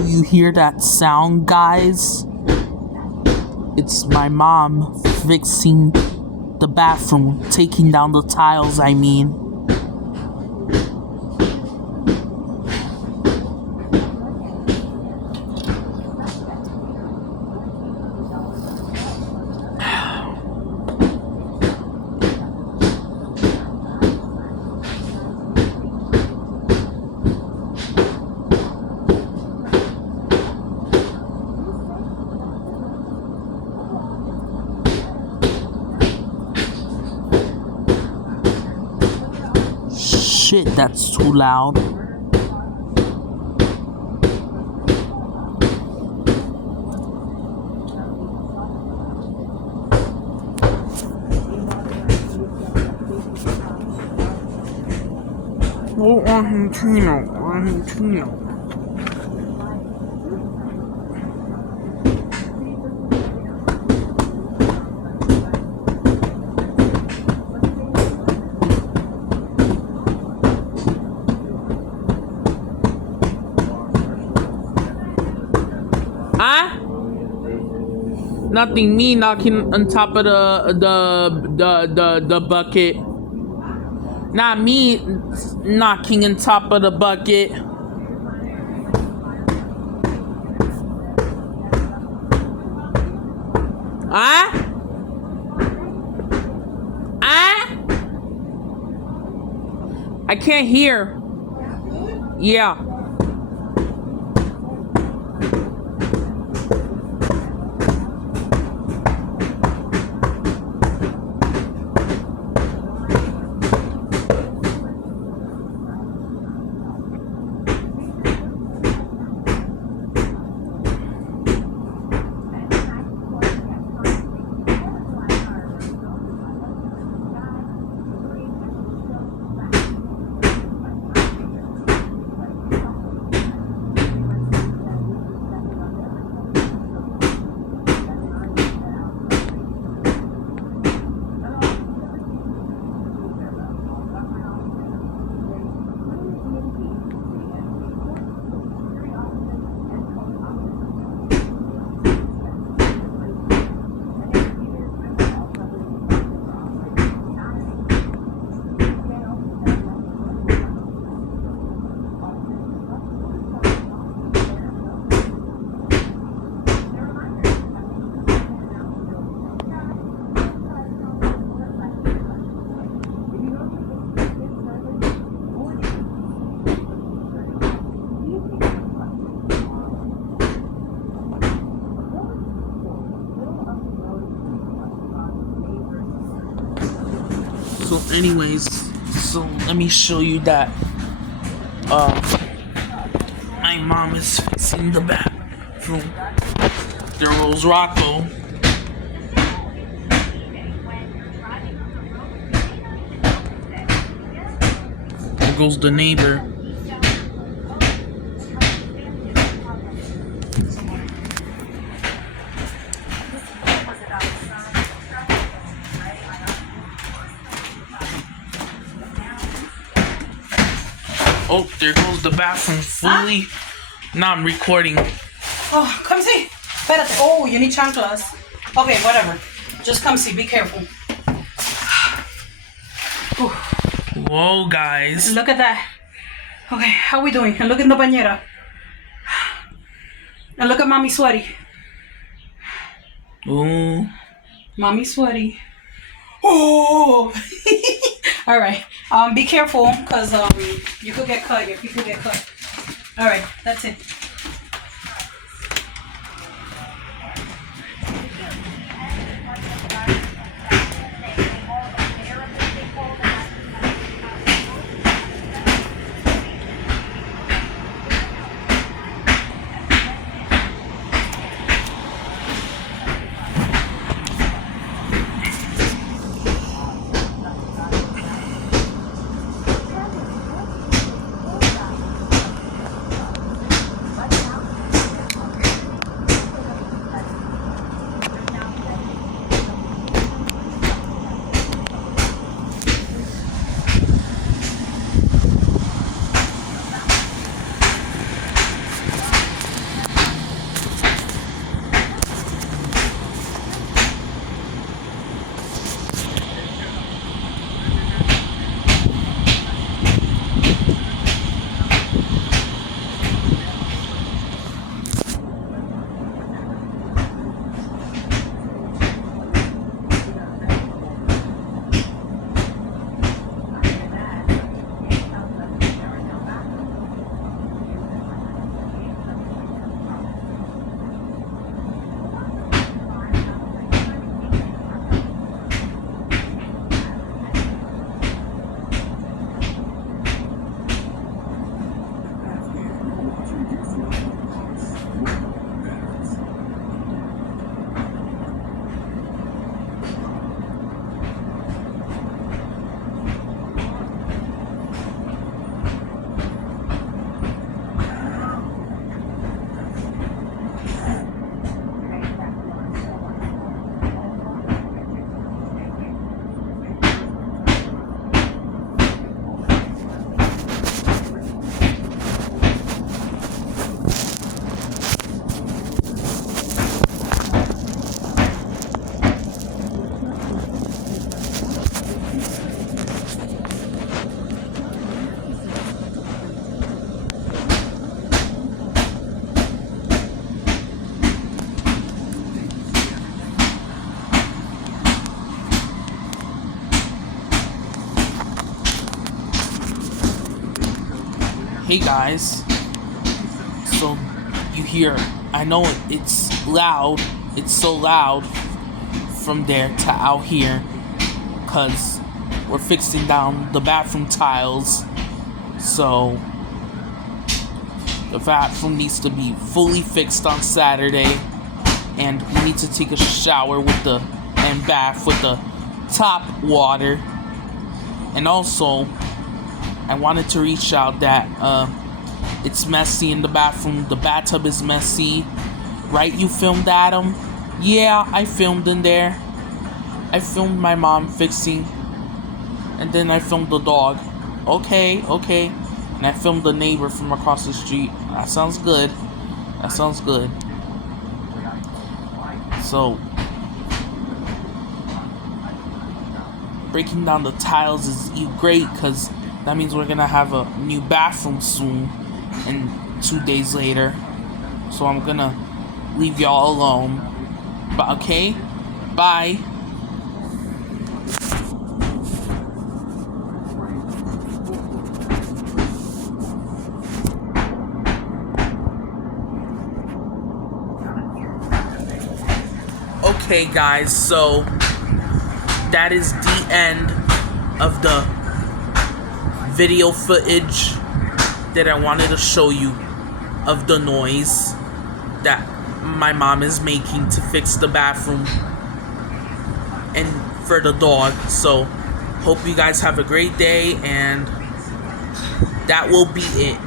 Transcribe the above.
Do you hear that sound, guys? It's my mom fixing the bathroom, taking down the tiles, I mean. Shit, that's too loud. Oh, Argentino. Huh? Nothing. Me knocking on top of the bucket. Not me knocking on top of the bucket. Huh? Huh? I can't hear. Yeah. So anyways, so let me show you that my mom is fixing the bathroom. There goes Rocco. There goes the neighbor. Oh, there goes the bathroom fully. Now I'm recording. Oh, come see. Espérate. Oh, you need chanclas. Okay, whatever. Just come see. Be careful. Whoa, guys. Look at that. Okay, how we doing? And look in the bañera. And look at mommy sweaty. Ooh. Mommy sweaty. Oh. All right. Be careful, cause you could get cut. Your feet could get cut. All right, that's it. Hey guys. So you hear, I know it's loud, it's so loud from there to out here, cause we're fixing down the bathroom tiles. So the bathroom needs to be fully fixed on Saturday, and we need to take a shower and bath with the top water. And also, I wanted to reach out that it's messy in the bathroom. The bathtub is messy, right? You filmed, Adam? Yeah, I filmed in there. I filmed my mom fixing, and then I filmed the dog. Okay. And I filmed the neighbor from across the street. That sounds good. So, breaking down the tiles is great, because that means we're gonna have a new bathroom soon, and 2 days later. So I'm gonna leave y'all alone. But okay? Bye. Okay guys, so that is the end of the video footage that I wanted to show you of the noise that my mom is making to fix the bathroom and for the dog. So hope you guys have a great day, and that will be it.